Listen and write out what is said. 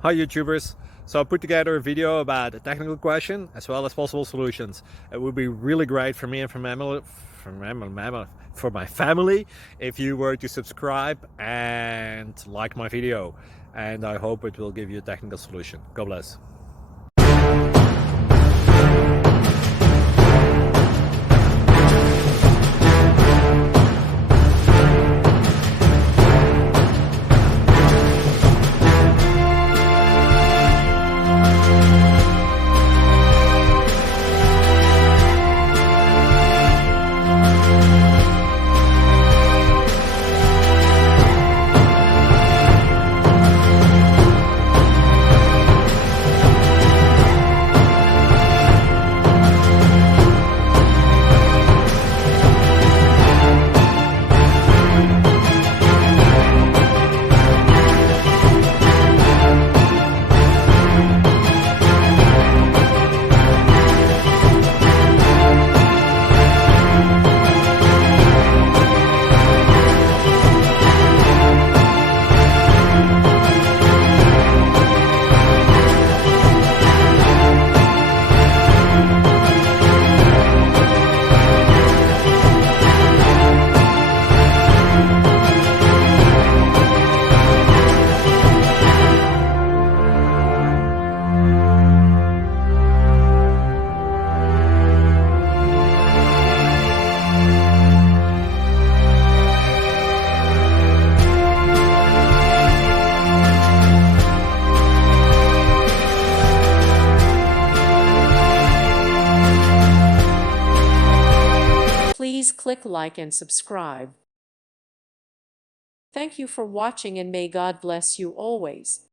Hi YouTubers! So I put together a video about a technical question as well as possible solutions. It would be really great for me and for my family if you were to subscribe and like my video, and I hope it will give you a technical solution. God bless. Please click like and subscribe. Thank you for watching, and may God bless you always.